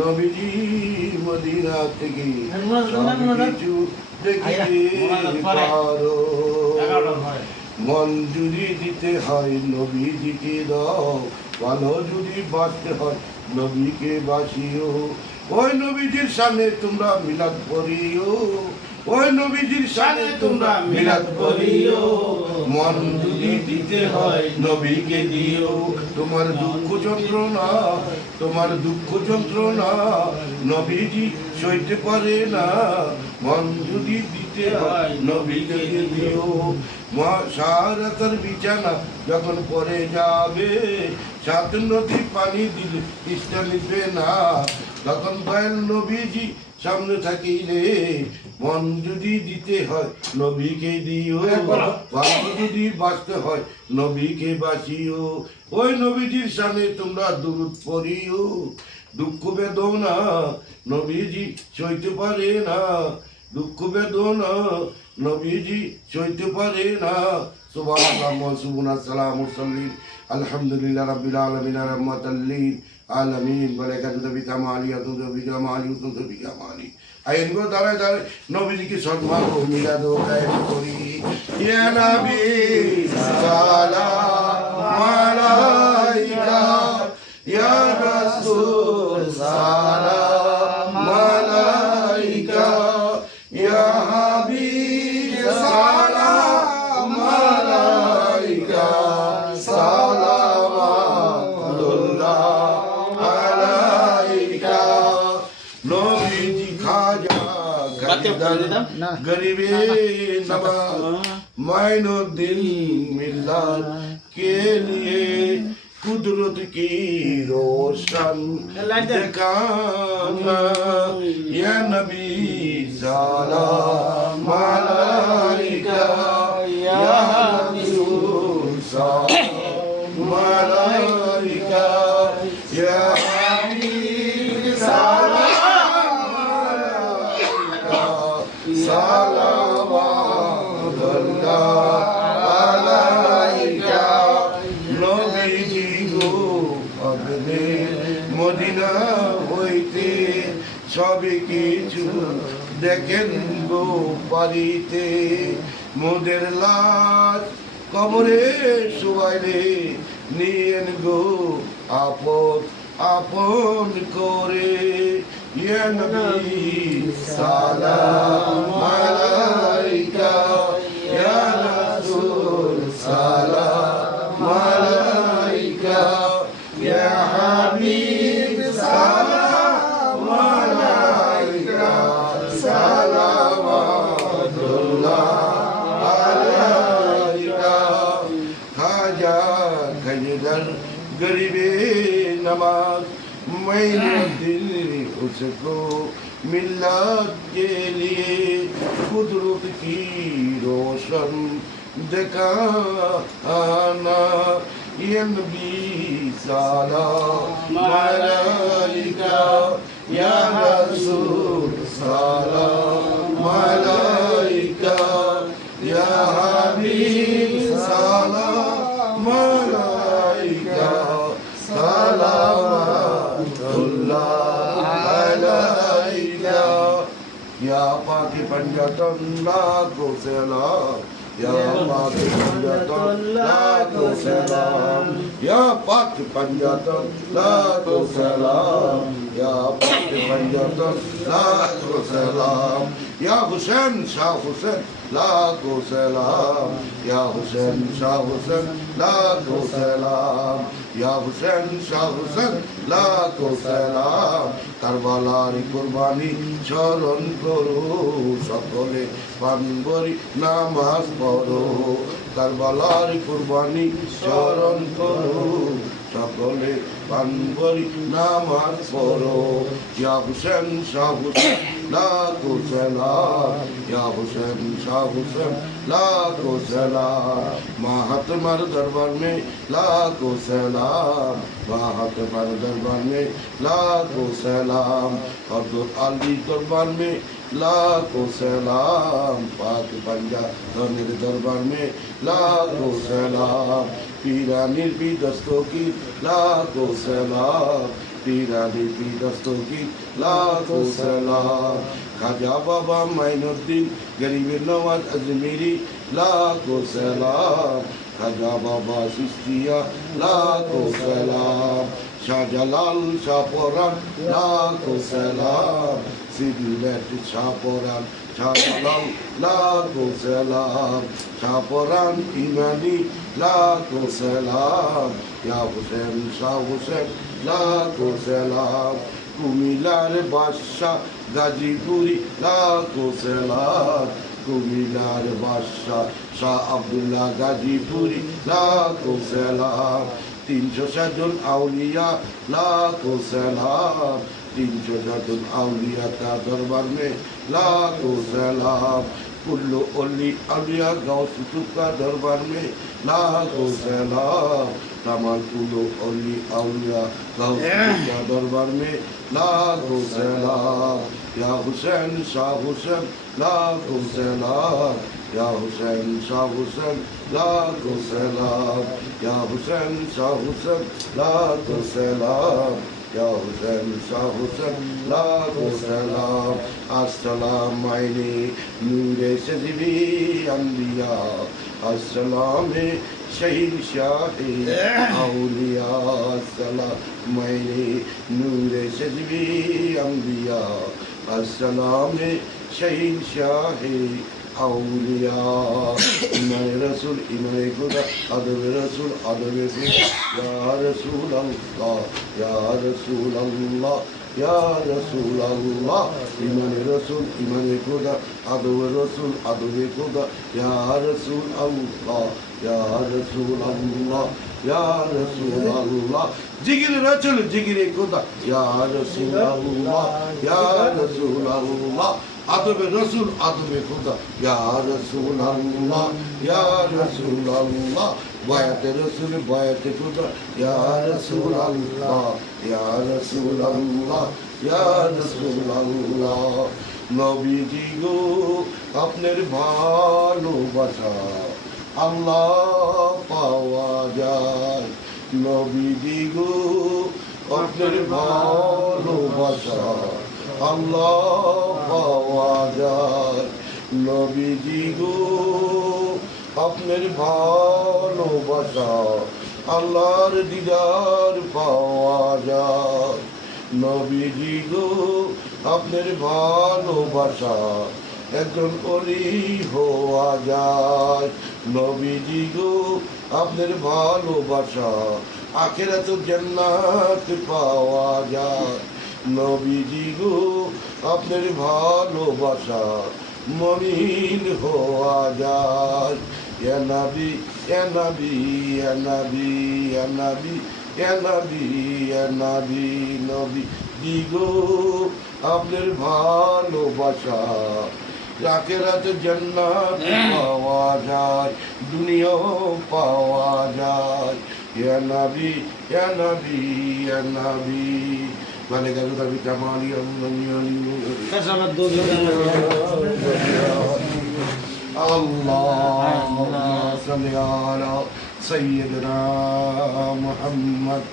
নবীজি মদিনা থেকে সবকিছু দেখিতে পারো। মন যদি দিতে হয় নবীজিকে দাও, ভালো যদি বাঁচতে হয় নবীকে বাসিও। ওই নবীজির সামনে তোমরা মিলাদ পড়িও, ওই নবীজির সামনে তোমরা মিলাদ পড়িও। মন যদি দিতে হয় নবীকে দিও। তোমার দুঃখ যন্ত্রণা, তোমার দুঃখ যন্ত্রণা নবীজি সইতে পারে না। মন যদি দিতে হয় নবীকে দিও। মা সারাতার বিছানা যখন পরে যাবে, 7 নদী পানি দিলে তৃষ্ণা নিবে না। তখন দয়াল নবীজি সামনে থাকিলে, মন যদি দিতে হয় নবীকে দিও, ভালো যদি বাঁচতে হয় নবীকে বাঁচিও। ওই নবীজির সামনে তোমরা দুরূদ পড়িও। দুঃখ বেদনা নবীজি সইতে পারে না, দুঃখ বেদনা নবীজি সইতে পারে না। সুবহানাল্লাহ সুবহানাল্লাহ সালামু মুরসালিন আলহামদুলিল্লাহ রাব্বিল আলামিন রাহমাতাল লিল আলামিন বারাকাতুহু বিকামালিয়াতুহু বিকামালিয়াতুহু বিকামালি। আইনগো দাঁড়ায় দাঁড়ায় নবীজিকে সম্মান ও মিলাদ ও কায়েম করি। ইয়া নবী সালাম আলাইকা, ইয়া রাসূল সালাম আলাইকা, ইয়া হাবিব সালাম আলাইকা, সালামাতুল্লাহ আলাইকা। নবীজি খাজা গরিবে নবাজ মাইনুদ্দিন मिल्लत के लिए कुदरत की रोशन दिखाना। या नबी सलाम अलैका, या रसूल सलाम अलैका, या हबीब सलाम अलैका, सलावतुल्लाह अलैका। নবীজি গো আপনি মদিনা হইতে সবে কিছু দেখেন গো বাড়িতে। মোদের লাশ কবরে শুয়াইলে নিয়েন গো আপন আপন করে। ইয়া নবী সালাম আলাইকা, ইয়া রাসূল সালাম আলাইকা, ইয়া হাবিব সালাম আলাইকা, সালামাতুল্লাহ আলাইকা। খাজা খঞ্জর गरीबे नमाज मोइनुद्दीन उसको मिल्लत के लिए कुदरत की रोशन दिखाना। या नबी सलाम अलैका, या रसूल सलाम अलैका, या हबीब सलाम अलैका, सलावतुल्लाह अलैका। या पाक पंजतन लाखों सलाम, या पाक पंजतन लाखों सलाम, या पाक पंजतन लाखों सलाम, या पाक पंजतन लाखों सलाम। या हुसैन शाह हुसैन लाखों सलाम, या हुसैन शाह हुसैन लाखों सलाम, या हुसैन शाह हुसैन लाखों सलाम। কারবালার কুরবানি স্মরণ করো, সকলে পানবরি নামাজ পড়ো। কারবালার কুরবানি স্মরণ করো, সকলে পানবরি নামাজ পড়ো। ইয়া হুসেন শাহ হুসেন লাখো সালাম, ইয়া হুসেন শাহ হুসেন লাখো সালাম। মাহাত্মার দরবার में लाखों सलाम, माहात्मार दरबार में लाखों सलाम। अब्दुल अली दरबार में लाखों सलाम, पाक पंजा धनिर दरबार में लाखों सलाम। पीरानिर भी दस्तों की लाखों सलाम, तेरा लिपि दस्तगीर लाखों सलाम खाजा बाबा माइनुद्दीन गरीब नवाज अजमेरी लाखों सलाम खाजा बाबा चिश्तिया लाखों सलाम शाहजालाल शाहपरान लाखों सलाम सिलवट शाहपरान शाहजालाल लाखों सलाम शाहपरान इमानी लाखों सलाम या हुसैन शाह हुसैन लाखों सलाम कुमिलार बादशाह गाजीपुरी लाखों सलाम कुमिलार बादशाह शाह अब्दुल्ला गाजीपुरी लाखों सलाम 300 জন আউলিয়া लाखों सलाम 300 জন আউলিয়া का दरबार में लाखों सलाम कुल्लू ओली अलिया गाँव सुतुब का दरबार में लाखों सलाम तमाम कुल्लू ओली अलिया गाँव सुतुब का दरबार में लाखों सलाम या हुसैन शाह हुसैन लाखों सलाम या हुसैन शाह हुसैन लाखों सलाम या हुसैन शाह हुसैन लाखों सलाम या हुसैन शाह हुसैन लाखों सलाम अस्सलाम आइने नूरे सजवी अंबिया अस्सलाम शहीद शाहे औलिया अस्सलाम आइने नूरे सजवी अंबिया अस्सलाम शहीद शाहे औलिया इमाम रसूल इमाम खुदा अदब रसूल अदब खुदा या रसूल अल्लाह या रसूल अल्लाह या रसूल अल्लाह इमाम रसूल इमाम खुदा अदब रसूल अदब खुदा या रसूल अल्लाह या रसूल अल्लाह या रसूल अल्लाह जिगर रसूल जिगर खुदा या रसूल अल्लाह या रसूल अल्लाह आदब रसूल आदब खुदा या रसूल अल्लाह या रसूल अल्लाह बायत रसूल बायत खुदा या रसूल अल्लाह या रसूल अल्लाह या रसूल अल्लाह नबी जी गो अपने भालोबासा अल्लाह पावा जाए नबी जी गो अपने भालोबासा अल्लाह पावा जाए नबीजी गो अपने भालोबासा अल्लाहर दीदार पावा जाए नबीजी गो अपने भालोबासा একজন অলি হওয়া যায় নবীজি গো আপনার ভালোবাসা আখিরাত জান্নাত পাওয়া যায় নবীজি গো আপনার ভালোবাসা মমিন হওয়া যায় ইয়া নবী ইয়া নবী ইয়া নবী ইয়া নবী ইয়া নবী ইয়া নবী নবীজি গো আপনার ভালোবাসা আখিরাত জান্নাত পাওয়া যায় দুনিয়াও পাওয়া যায় ইয়া নবী ইয়া নবী ইয়া নবী মানে গেল কবি কামালি আল্লাহুম্মা সাল্লি আলা সাইয়্যিদিনা মুহাম্মদ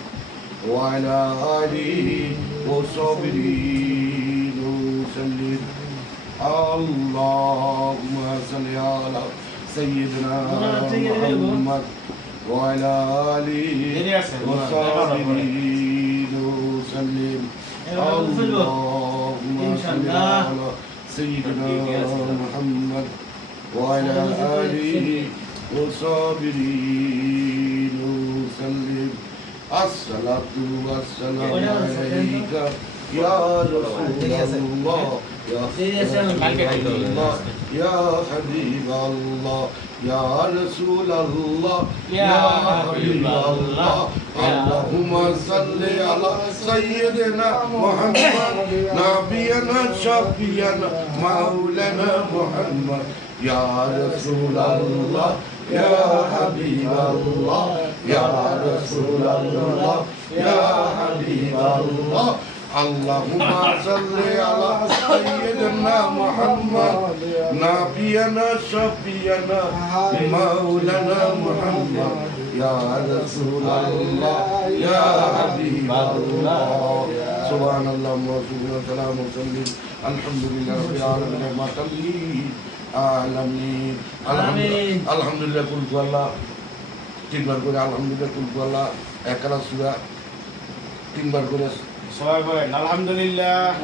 ওয়া আলা আলিহি ওয়া সাহবিহি ওয়াসাল্লিম আল্লাহুম্মা সাল্লি আলা সাইয়্যিদিনা মুহাম্মদ ওয়া আলা আলিহি ওয়া সাহবিহি وسلم اللهم صل على سيدنا محمد وعلى آله وصحبه وسلم الصلاة والسلام عليك يا رسول الله يا الله يا حبيب الله يا رسول الله يا حبيب الله اللهم صل على سيدنا محمد نبينا شفيعنا مولانا محمد يا رسول الله يا حبيب الله يا رسول الله يا حبيب الله اللهم صل على سيدنا محمد نبينا شفيعنا مولانا محمد يا رسول الله يا حبيب الله سبحان الله وسلام وسلم الحمد لله رب العالمين ما আলামিন আলহামদুলিল্লাহ কুল আল্লাহ তিনবার করে আলহামদুলিল্লাহ কুল আল্লাহ একরা সূরা তিনবার করে সবাই বলেন আলহামদুলিল্লাহ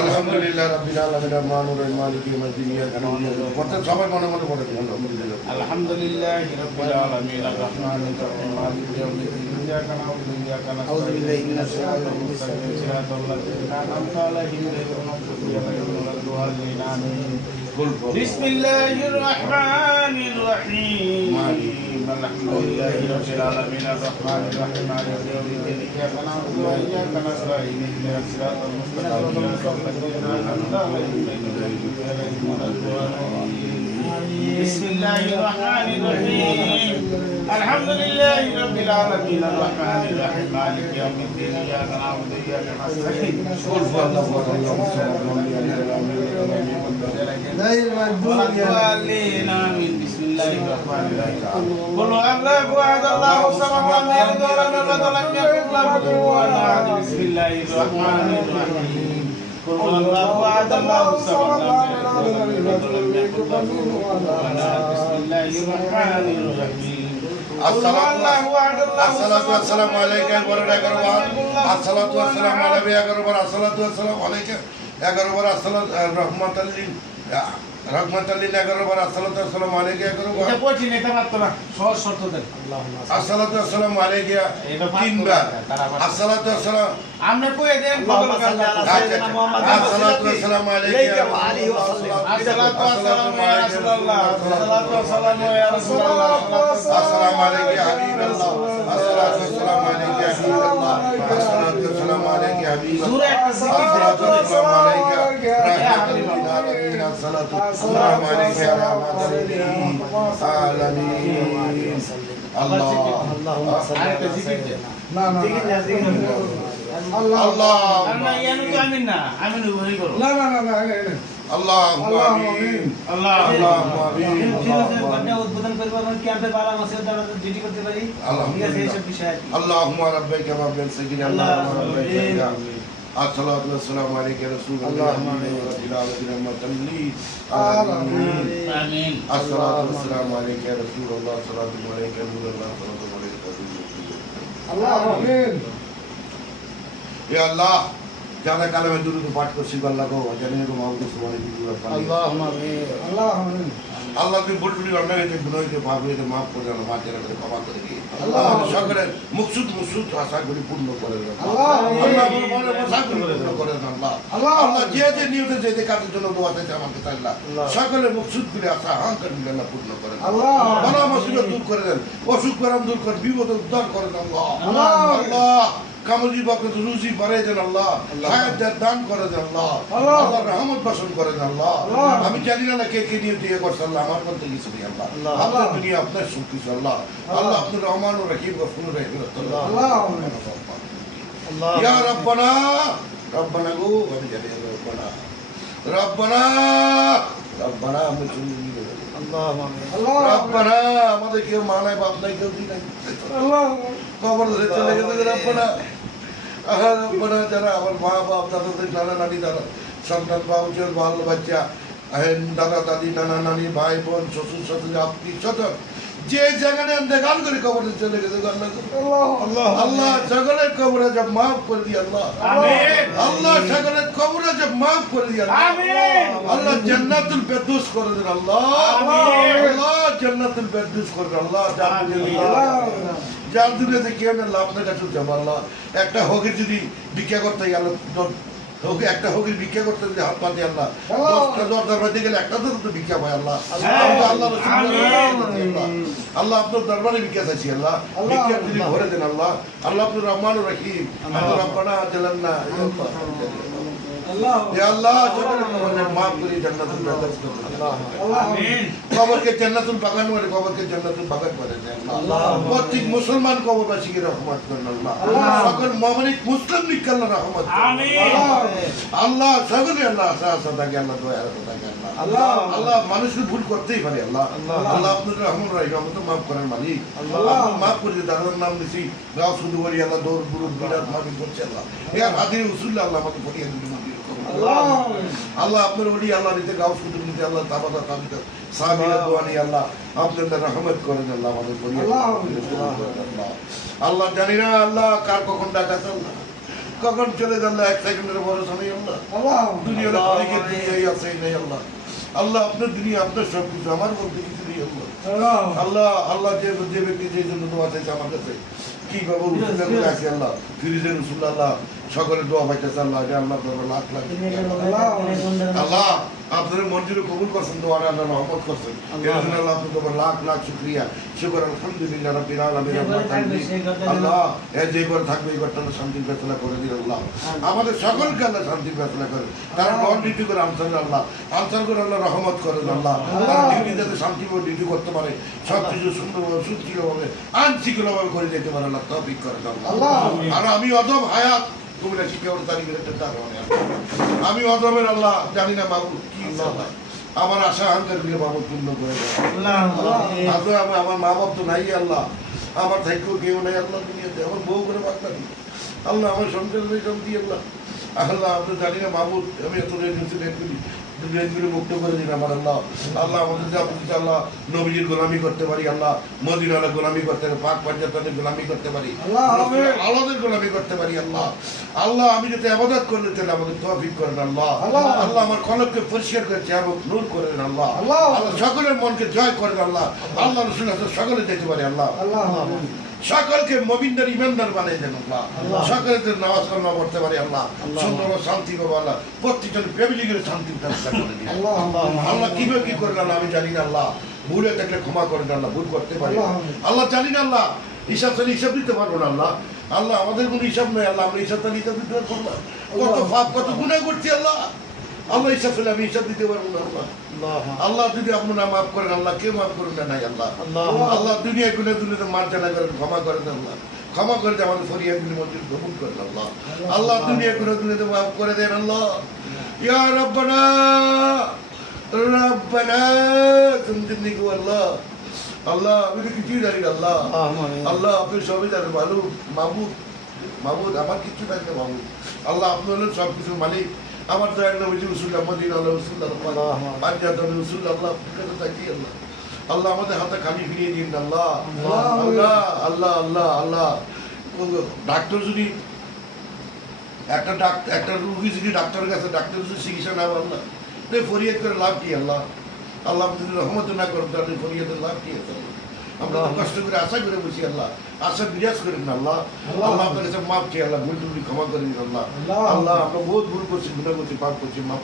আলহামদুলিল্লাহ রাব্বিল আলামিন মানুর মালিক ইয়াউমিদ্দিন ইয়াকা না'বুদু পড়তে সবাই মনে মনে পড়ে আলহামদুলিল্লাহ আলহামদুলিল্লাহ রাব্বিল আলামিন আর রহমানির রহিম মালিক ইয়াউমিদ্দিন ইয়াকা না'বুদু ইয়াকা নাস্তাইন আউযু বিল্লাহি মিনাশ শাইতানির রাজিম সিরাতাল লাযিনা আন'আমতা আলাইহিম গায়রিল মাগদুবি আলাইহিম ওয়ালাদ-দাল্লিন আমিন বিসমিল্লাহির রহমানির রহিম আলহামদুলিল্লাহি রাব্বিল আলামিন আর রহমানির রহিম মালিক ইয়াউমিদ্দিন ইয়াকা না'বুদু ওয়া ইয়াকা নাস্তাইন ইহদিনাস সিরাতাল মুস্তাকিম بسم الله الرحمن الرحيم الحمد لله رب العالمين الرحمن الرحيم مالك يوم الدين اياك نعبد واياك نستعين بسم الله الرحمن الرحيم قل هو الله احد الله الصمد لم يلد ولم يولد ولم يكن له كفوا احد بسم الله الرحمن الرحيم قل هو الله احد الله الصمد لم يلد ولم يكن له كفوا احد بسم الله الرحمن الرحيم الصلاة والسلام عليك ورحمة الله الصلاة والسلام عليك الصلاة والسلام عليك رحمة الله রহমাতুল্লিল 11 বার আসসালাতু ওয়াসসালামু আলাইকা 11 বার এটা পড়ছি না এটা মাত্র না সহজ শর্ত দেন আসসালাতু ওয়াসসালামু আলাইকা 3 বার আসসালাতু ওয়াসসালাম আমনে কই দেন বদল করতে আসসালাতু ওয়াসসালামু আলাইকা ওয়া আলিহি ওয়াসাল্লাম আসসালাতু ওয়াসসালামু ইয়া রাসূলুল্লাহ আসসালাতু ওয়াসসালামু ইয়া রাসূলুল্লাহ আসসালামু আলাইকা ইয়া হাবিবাল্লাহ আসসালাতু ওয়াসসালামু আলাইকা ইয়া হাবিবাল্লাহ আসসালাতু ওয়াসসালামু আলাইকা ইয়া হাবিবাল্লাহ সূরা একটা জিকির আসসালাতু ওয়াসসালামু আলাইকা রাহমাতুল লিল আলামিন আসসালাতু ওয়াসসালামু আলাইকা ইয়া রাহমাতুল লিল আলামিন আল্লাহ আল্লাহুম্মা সাল্লি আলা সাইয়্যিদিনা না জিকির না জিকির আল্লাহ আল্লাহ আমরা ইয়ানু তো আমিন না আমিন উভয় করো না আল্লাহুম্মা আমিন আল্লাহুম্মা আমিন ঘন্টা উদ্বোধন করব এবং ক্যাম্পের বারা মাসে আমরা ডিউটি করতে পারি ঠিক আছে এই সব বিষয় আল্লাহুম্মা রাব্বাকা ওয়া বিল সাকিনা আল্লাহুম্মা রাব্বাকা الصلاة والسلام عليك يا رسول الله رب العالمين المتلي آمين الصلاة والسلام عليك يا رسول الله صلاة عليك نور الله صلاة عليك الله آمين يا الله যারা কালামে দুরূদ পাঠ করছি আল্লাহ গো জানি গো মাওলানা সুবহানাহু ওয়া তাআলা আল্লাহুম্মা আমিন আল্লাহুম্মা আমিন আল্লাহ তুমি বলবি আমরা এটা গুনাহকে ভাবে মাফ করে দাও মাফ করে দাও ক্ষমা করে দিই আল্লাহ সকলের মুকসুদ আশা করি পূর্ণ করে দাও আল্লাহ আল্লাহ মনে আশা করি পূর্ণ করে দাও আল্লাহ আল্লাহ যে নিয়তে যে কাজের জন্য দোয়া চাইছে আমাকে তাই আল্লাহ সকলের মুকসুদ করে আশা হাঙ্কার আল্লাহ পূর্ণ করে দাও আল্লাহ বালা মুসিবত দূর করে দেন অসুখ গরম দূর করে বিপদ উদ্ধার করে দাও আল্লাহ আল্লাহ কামজি বকত রুজি বাড়াই দেন আল্লাহ হায়াত দান করে দেন আল্লাহ আল্লাহ রহমত বর্ষণ করে দেন আল্লাহ আমি জানি না কে কে নিয়ে দিয়ে করছে আল্লাহ আমার বলতে কিছু নেই আল্লাহ আপনার দুনিয়া আপনার সব কিছু আল্লাহ আল্লাহ আপনি রহমান ও রহিম গফুর রহিম আল্লাহ ইয়া রব্বানা রব্বানা গো আমি জানি রব্বানা আমি শুনি রব্বানা আমাদের কেউ মা নাই বাপ নাই কেউ দিই নাই কবর ধরে চলে গেছে রব্বানা রব্বানা যারা আমার মা বাপ দাদাদের নানা নানি দাদা সন্তান বাবুচল বাল বাচ্চা দাদা দাদি নানা নানি ভাই বোন শ্বশুর শাশুড়ি আত্মীয় স্বজন যে জায়গায় দেখান করে কবরে চলে গেছে আল্লাহ সকলের কবরে জব মাফ করে দিই আল্লাহ আল্লাহ সকলের কবরে জব মাফ করে দিই আল্লাহ জান্নাতুল ফেরদৌস করে দেন আল্লাহ আল্লাহ জান্নাতুল ফেরদৌস করে দেন আল্লাহ যার দুনিয়াতে কেউ না লাভ না কাছে যাব আল্লাহ একটা হকের যদি ভিক্ষা করতে গেল একটা হকির ভিক্ষা করতে যদি হাত পাতে আল্লাহ 10টা দরজার মধ্যে গেলে একটা তো ভিক্ষা পায় আল্লাহ আল্লাহ আপনার দরবারে ভিক্ষা চাইছি আল্লাহ ভিক্ষা যদি ভরে দেন আল্লাহ আল্লাহ আপনার রহমান রহিম রব্বানা জালালনা ইয়া আল্লাহ সকলের কবরকে মাফ করে জান্নাতুল ফেরদৌস করে দেন আমিন কবরকে জান্নাতুল বাগান করে কবরকে জান্নাতুল বাগান করে দেন আল্লাহ প্রত্যেক মুসলমান কবরবাসীকে রহমত করেন আল্লাহ সকল মুমিন মুসলিমকে আল্লাহ রহমত করেন আমিন আল্লাহ সকলে আল্লাহ আশা থাকে আল্লাহ দোয়া থাকে আল্লাহ আল্লাহ মানুষকে ভুল করতেই পারে আল্লাহ আল্লাহ আপনার রহমান রাহিম আমাকে মাফ করেন মালিক আল্লাহ মাফ করে দাদার নাম দিছি গাও শুধু করি আল্লাহ দৌড় গুরু বিরাট মাফি করছে আল্লাহ এর হাদির উসুল আল্লাহ আমাকে পড়িয়ে দিন আল্লাহ আপনার ওলি আল্লাহ নিতে গাও শুধু নিতে আল্লাহ তাবাদা তাবিদা সাবিরা দোয়ানি আল্লাহ আপনার রহমত করেন আল্লাহ আমাদের পড়িয়ে আল্লাহ আল্লাহ জানি না আল্লাহ কার কখন ডাকা আল্লাহ কখন চলে গেল এক সেকেন্ডের বড় সময় আল্লাহ দুনিয়ার অনেকের দুনিয়াই আছে নাই আল্লাহ আল্লাহ আপনার দুনিয়া আপনার সব কিছু আমার বলতে কিছু নেই আল্লাহ আল্লাহ আল্লাহ যে ব্যক্তি যে জন্য দোয়া চাইছে আমার কাছে কি বাবু রসুলের আছে আল্লাহ ফিরিজের রসুল আল্লাহ সকলের দোয়া পাইতেছে আল্লাহ যে আল্লাহ লাখ লাখ আল্লাহ আপনাদের মঞ্জুরে কবুল করছেন দোয়ার আল্লাহ রহমত করছেন এর জন্য আল্লাহ আপনার তোমার লাখ লাখ শুকরিয়া শুকর আলহামদুলিল্লাহ রাব্বিল আলামিন আল্লাহ এ যে ঘর থাকবে এই ঘরটা শান্তির ফেসলা করে দিন আল্লাহ আমাদের সকলকে আল্লাহ শান্তির ফেসলা করে তারা নন ডিউটি করে আনসার আল্লাহ আনসার করে আল্লাহ রহমত করেন আল্লাহ তারা ডিউটি যাতে শান্তিভাবে ডিউটি করতে পারে সব কিছু সুন্দরভাবে সুশৃঙ্খলভাবে আইনশৃঙ্খলাভাবে করে যেতে পারে আল্লাহ তৌফিক করেন আল্লাহ আর আমি অদম হায়াত কুমিল্লা শিক্ষা তারিখের একটা কারণে আমি অদমের আল্লাহ জানি না বাবু কি আমার আশা আহ্বান দিলে বাবু পূর্ণ করে আমার মা বাপ তো নাই আল্লাহ আমার থাকেও কেউ নাই আল্লাহ দুনিয়াতে আমার বউ করে বাচ্চা দিই আল্লাহ আমার সন্তান দিয়ে আল্লাহ আল্লাহ আপনি জানি না বাবু আমি এত রেট করি মুক্ত করে দিন আমার আল্লাহ আল্লাহ আমাদের আল্লাহ নবীজির গোলামি করতে পারি আল্লাহ মদিনার গোলামি করতে পারি পাক পাঞ্জাবের গোলামি করতে পারি আল্লাহদের গোলামি করতে পারি আল্লাহ আল্লাহ আমি যাতে আবাদত করলে তাহলে আমাদের তৌফিক করেন আল্লাহ আল্লাহ আমার কলবকে পরিষ্কার করে চেহারা নূর করেন আল্লাহ আল্লাহ সকলের মনকে জয় করেন আল্লাহ আল্লাহ রসুল সকলে যেতে পারে আল্লাহ সকলকে মুমিনদের ইমানদার বানিয়ে দেন আল্লাহ সকলের নামাজ কালামা পড়তে পারে আল্লাহ সুন্দর শান্তি পাবো আল্লাহ প্রত্যেকজন ফ্যামিলিকে শান্তির ব্যবস্থা করে দিন আল্লাহ কিভাবে কি করেন আল্লাহ আমি জানি না আল্লাহ ভুলে থাকলে ক্ষমা করেন আল্লাহ ভুল করতে পারি আল্লাহ জানি না আল্লাহ হিসাব তাহলে হিসাব দিতে পারবো না আল্লাহ আল্লাহ আমাদের কোনো হিসাব নয় আল্লাহ আমরা হিসাব তাহলে হিসাব দিতে পারবো না কত পাপ কত গুনাহ করছি আল্লাহ আল্লাহ হিসাব ফেলে আমি হিসাব দিতে পারবো না আল্লাহ আল্লাহ যদি আপনারা মাফ করেন আল্লাহ কেউ মাফ করুন না নাই আল্লাহ আল্লাহ দুনিয়া গুনে দুনিয়াতে মার্জনা করেন ক্ষমা করেন আল্লাহ ক্ষমা করে দিয়ে আমাদের ফরিয়াদগুলি মঞ্জুর কবুল করেন আল্লাহ আল্লাহ দুনিয়া গুনে দুনিয়াতে মাফ করে দেন আল্লাহ ইয়া রব্বানা রব্বানা তুমি গো আল্লাহ আল্লাহ আমি তো কিছুই জানি না আল্লাহ আল্লাহ আপনি সবই জানেন মালুম মাহবুদ আমার কিছু জানি না মাহবুদ আল্লাহ আপনি হলেন সব কিছুর মালিক আমার তো এক নবীজি উসুল্লাহ মদিনা আল্লাহ উসুল্লাহ পাঞ্জাব উসুল্লাহ আল্লাহ কাছে থাকি আল্লাহ আল্লাহ আমাদের হাতে খালি ফিরিয়ে দিন আল্লাহ আল্লাহ আল্লাহ আল্লাহ আল্লাহ ডাক্তার যদি একটা রুগী যদি ডাক্তারের কাছে ডাক্তার যদি চিকিৎসা না আল্লাহ ফরিয়াদ করে লাভ কি আল্লাহ আল্লাহ যদি রহমত না করেন তাহলে ফরিয়াদের লাভ কি আছে আমরা কষ্ট করে আশা করে বসি আল্লাহ আশা বিরাজ করেন আল্লাহ আল্লাহ আপনার কাছে মাফ চাই আল্লাহ ভুল টুলি ক্ষমা করে দিন আল্লাহ আল্লাহ আমরা বহুত ভুল করছি গুণা করছি পাপ করছি মাফ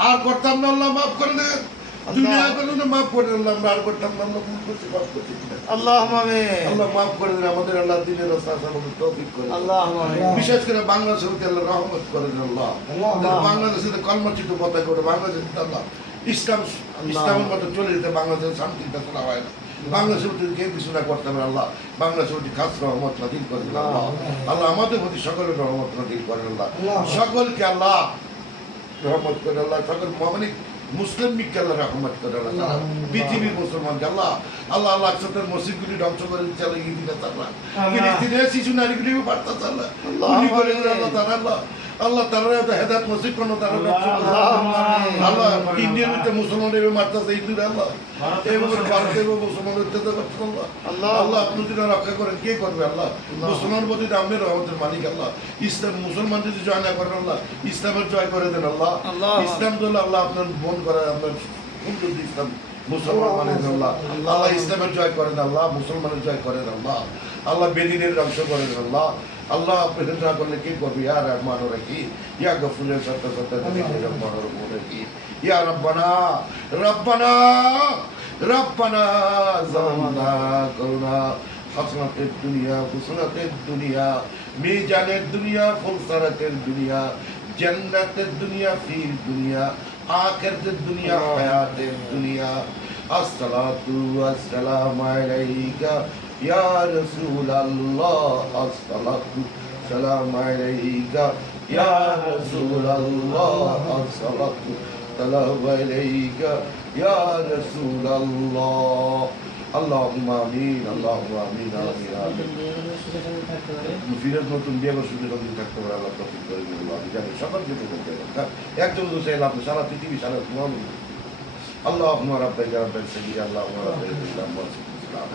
আর করতাম না আল্লাহ মাফ করে দেন দুনিয়া করলে না মাফ করে দিলাম আমরা আর করতাম না আমরা ভুল করছি পাপ করছি আল্লাহ আল্লাহ মাফ করে দেন আমাদের আল্লাহ দিনের রাস্তা আমাদের তৌফিক করে আল্লাহ বিশেষ করে বাংলাদেশের প্রতি আল্লাহ রহমত করেন আল্লাহ বাংলাদেশের কর্মচিত পতাকা করে বাংলাদেশ আল্লাহ ইসলামের মতো চলে যেতে বাংলাদেশের শান্তির ফেসলা হয় না বাংলাদেশের প্রতি কেউ কিছু না করতে পারে আল্লাহ বাংলাদেশের প্রতি খাস রহমত নাজিল করেন আল্লাহ আল্লাহ আমাদের প্রতি সকলের রহমত নাজিল করেন আল্লাহ সকলকে আল্লাহ রহমত করে আল্লাহ সকল মুমিন মুসলিম মিকে আল্লাহ রহমত করে আল্লাহ পৃথিবীর মুসলমানকে আল্লাহ আল্লাহ আল্লাহ একসাথে মসজিদগুলি ধ্বংস করে চলে গিয়ে দিতে আল্লাহ ফিলিস্তিনের শিশু নারীগুলিও পারতেছে আল্লাহ আল্লাহ তারা আল্লাহ তারা হেদায়েত নসিব করুন তারা আল্লাহ ইন্ডিয়ার মধ্যে মুসলমানের মারতেছে হিন্দুরা আল্লাহ এইভাবে ভারতের মুসলমানের অত্যাচার করছে আল্লাহ আল্লাহ আপনি যদি রক্ষা করেন কে করবে আল্লাহ মুসলমান প্রতি আপনার রহমতের মালিক আল্লাহ ইসলাম মুসলমান যদি জয় না করেন আল্লাহ ইসলামের জয় করে দেন আল্লাহ ইসলাম তো আল্লাহ আপনার মন করে আপনার সুন্দর ইসলাম মুসলমান মানে আল্লাহ আল্লাহ ইসলামের জয় করেন আল্লাহ মুসলমানের জয় করেন আল্লাহ আল্লাহ বেদিনের ধ্বংস করেন আল্লাহ আল্লাহ আপনি হিংসা করলে কি করবি ইয়া রহমান রাহিম ইয়া গফুরের সত্য সত্য রহমান রাহিম ইয়া রব্বানা রব্বানা রব্বানা জামানা করুণা হাসনাতের দুনিয়া হুসনাতের দুনিয়া মিজানের দুনিয়া ফুলসারাতের দুনিয়া जन्नत दुनिया फिर दुनिया आखिरत दुनिया हयात दुनिया अस्सलातु वस्सलामु अलैका या रसूल अल्लाह अस्सलातु सलाम अलैका या रसूल अल्लाह अस्सलातु सलाम अलैका या रसूल अल्लाह আল্লাহুম্মা আমিন আল্লাহুম্মা আমিন আমিন আমিন ফিরত নতুন বিয়ে করে সুযোগ যদি থাকতে পারে আল্লাহ তৌফিক করে দিন আল্লাহ জানি সকল কিছু করতে পারেন একজন তো চাইলে আপনি সারা পৃথিবী সারা তোমার আল্লাহুম্মা রাব্বানা রাব্বাল সাইয়্যিদ আল্লাহুম্মা রাব্বাল ইসলাম ওয়া ইসলাম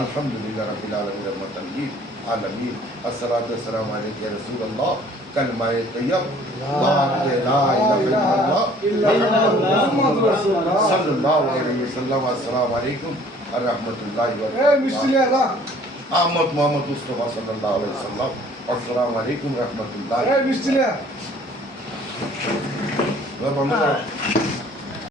আলহামদুলিল্লাহ রাব্বিল আলামিন রাহমাতাল লিল আলামিন আসসালাতু ওয়াসসালামু আলাইকা ইয়া রাসূলুল্লাহ কালমায়ে তাইয়্যিব লা ইলাহা ইল্লাল্লাহ মুহাম্মাদুর রাসূলুল্লাহ সাল্লাল্লাহু আলাইহি ওয়াসাল্লাম আসসালামু আলাইকুম ওয়া রাহমাতুল্লাহি ওয়া বারাকাতুহু আহমদ মুহাম্মদ মুস্তাফা সাল্লাল্লাহু আলাইহি ওয়াসাল্লাম আসসালামু আলাইকুম ওয়া রাহমাতুল্লাহি